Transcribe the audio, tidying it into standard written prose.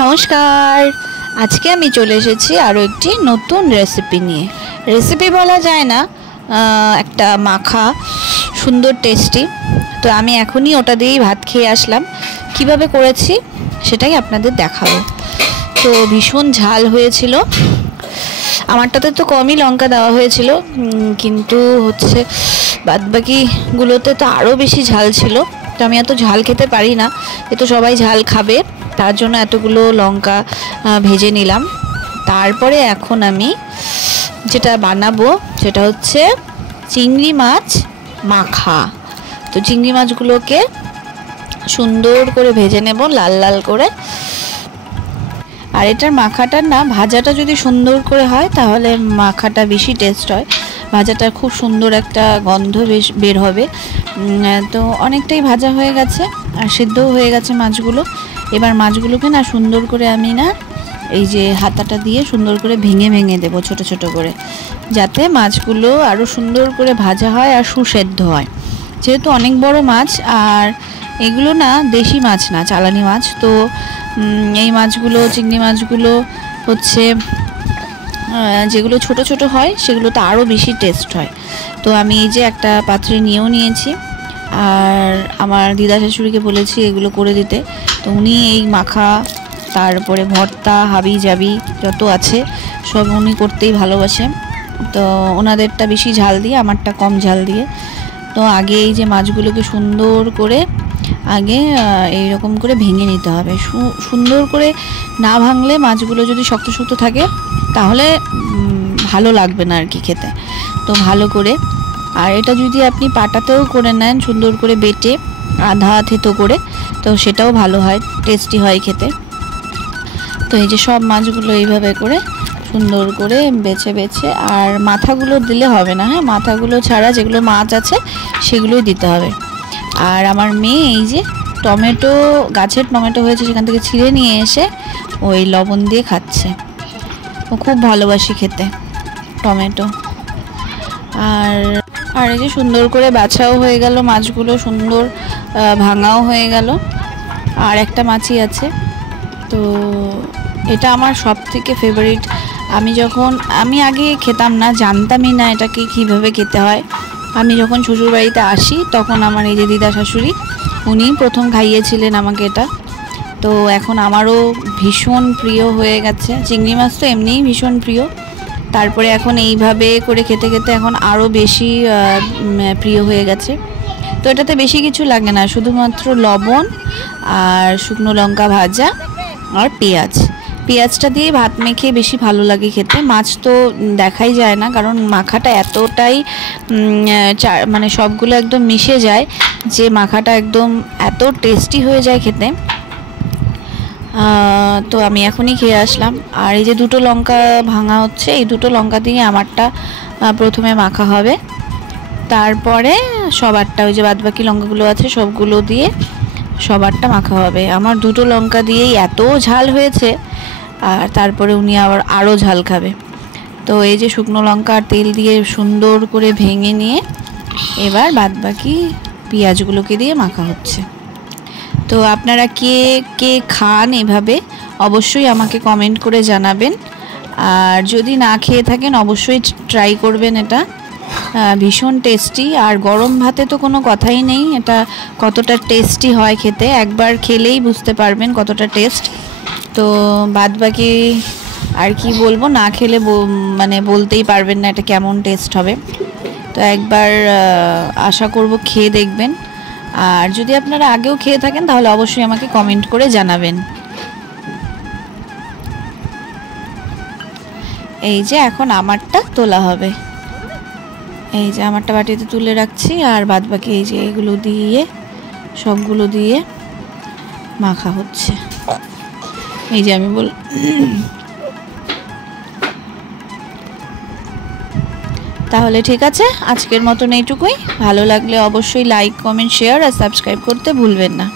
নমস্কার। আজকে আমি চলে এসেছি আরও একটি নতুন রেসিপি নিয়ে। রেসিপি বলা যায় না, একটা মাখা সুন্দর টেস্টি। তো আমি এখনই ওটা দিয়েই ভাত খেয়ে আসলাম। কিভাবে করেছি সেটাই আপনাদের দেখাবো। তো ভীষণ ঝাল হয়েছিল, আমারটাতে তো কমই লঙ্কা দেওয়া হয়েছিল, কিন্তু হচ্ছে বাদবাকিগুলোতে তো আরও বেশি ঝাল ছিল। তো আমি এত ঝাল খেতে পারি না, এ তো সবাই ঝাল খাবে, তার জন্য এতগুলো লঙ্কা ভেজে নিলাম। তারপরে এখন আমি যেটা বানাবো সেটা হচ্ছে চিংড়ি মাছ মাখা। তো চিংড়ি মাছগুলোকে সুন্দর করে ভেজে নেব লাল লাল করে। আর এটার মাখাটার না, ভাজাটা যদি সুন্দর করে হয় তাহলে মাখাটা বেশি টেস্ট হয়। ভাজাটা খুব সুন্দর একটা গন্ধ বের হবে। তো অনেকটাই ভাজা হয়ে গেছে আর সিদ্ধও হয়ে গেছে মাছগুলো। এবার মাছগুলোকে না সুন্দর করে আমি না এই যে হাতাটা দিয়ে সুন্দর করে ভেঙে ভেঙে দেবো ছোট ছোট করে, যাতে মাছগুলো আরও সুন্দর করে ভাজা হয় আর সুসেদ্ধ হয়। যেহেতু অনেক বড় মাছ, আর এগুলো না দেশি মাছ না, চালানি মাছ। তো এই মাছগুলো, চিংড়ি মাছগুলো হচ্ছে যেগুলো ছোট ছোট হয় সেগুলো তো আরও বেশি টেস্ট হয়। তো আমি এই যে একটা পাত্রে নিয়েও নিয়েছি, আর আমার দিদা শাশুড়িকে বলেছি এগুলো করে দিতে। তো উনি এই মাখা, তারপরে ভর্তা, হাবি জাবি যত আছে সব উনি করতেই ভালোবাসে। তো ওনাদেরটা বেশি ঝাল দিয়ে, আমারটা কম ঝাল দিয়ে। তো আগে এই যে মাছগুলোকে সুন্দর করে আগে এইরকম করে ভেঙে নিতে হবে। সুন্দর করে না ভাঙলে মাছগুলো যদি শক্ত শক্ত থাকে তাহলে ভালো লাগবে না আর কি খেতে। তো ভালো করে, আর এটা যদি আপনি পাটাতেও করে নেন সুন্দর করে বেটে আধা থেতো করে, তো সেটাও ভালো হয়, টেস্টি হয় খেতে। তো এই যে সব মাছগুলো এইভাবে করে সুন্দর করে বেছে বেছে, আর মাথাগুলো দিলে হবে না, হ্যাঁ, মাথাগুলো ছাড়া যেগুলো মাছ আছে সেগুলোই দিতে হবে। আর আমার মেয়ে এই যে টমেটো, গাছের টমেটো হয়েছে সেখান থেকে ছিঁড়ে নিয়ে এসে ওই লবণ দিয়ে খাচ্ছে। ও খুব ভালোবাসি খেতে টমেটো। আর এই যে সুন্দর করে বাছাও হয়ে গেল মাছগুলো, সুন্দর ভাঙাও হয়ে গেল। আর একটা মাছই আছে। তো এটা আমার সব থেকে ফেভারিট। আমি আগে খেতাম না, জানতামই না এটাকে কীভাবে খেতে হয়। আমি যখন শ্বশুরবাড়িতে আসি তখন আমার এই যে দিদা শাশুড়ি, উনি প্রথম খাইয়েছিলেন আমাকে এটা। তো এখন আমারও ভীষণ প্রিয় হয়ে গেছে। চিংড়ি মাছ তো এমনিই ভীষণ প্রিয়, তারপরে এখন এইভাবে করে খেতে খেতে এখন আরও বেশি প্রিয় হয়ে গেছে। তো এটাতে বেশি কিছু লাগে না, শুধুমাত্র লবণ আর শুকনো লঙ্কা ভাজা আর পেঁয়াজটা দিয়ে ভাত মেখে বেশি ভালো লাগে খেতে। মাছ তো দেখাই যায় না, কারণ মাখাটা এতটাই মানে সবগুলো একদম মিশে যায় যে মাখাটা একদম এত টেস্টি হয়ে যায় খেতে। তো আমি এখনই খেয়ে আসলাম। আর এই যে দুটো লঙ্কা ভাঙা হচ্ছে, এই দুটো লঙ্কা দিয়ে আমারটা প্রথমে মাখা হবে, তারপরে সবারটা ওই যে বাদবাকি লঙ্কাগুলো আছে সবগুলো দিয়ে সবারটা মাখা হবে। আমার দুটো লঙ্কা দিয়েই এত ঝাল হয়েছে, আর তারপরে উনি আবার আরও ঝাল খাবে। তো এই যে শুকনো লঙ্কা আর তেল দিয়ে সুন্দর করে ভেঙে নিয়ে এবার বাদবাকি পেঁয়াজগুলোকে দিয়ে মাখা হচ্ছে। তো আপনারা কে কে খান এভাবে অবশ্যই আমাকে কমেন্ট করে জানাবেন। আর যদি না খেয়ে থাকেন অবশ্যই ট্রাই করবেন, এটা ভীষণ টেস্টি। আর গরম ভাতে তো কোনো কথাই নেই, এটা কতটা টেস্টি হয় খেতে, একবার খেলেই বুঝতে পারবেন কতটা টেস্ট। তো বাদবাকি আর কি বলবো, না খেলে মানে বলতেই পারবেন না এটা কেমন টেস্ট হবে। তো একবার আশা করব খেয়ে দেখবেন। আর যদি আপনারা আগেও খেয়ে থাকেন তাহলে অবশ্যই আমাকে কমেন্ট করে জানাবেন। এই যে এখন আমারটা তোলা হবে, এই যে আমারটা বাটিতে তুলে রাখছি, আর বাদবাকি এই যে এগুলো দিয়ে সবগুলো দিয়ে মাখা হচ্ছে। এই যে আমি তাহলে ঠিক আছে, আজকের মতন এইটুকুই। ভালো লাগলে অবশ্যই লাইক, কমেন্ট, শেয়ার আর সাবস্ক্রাইব করতে ভুলবেন না।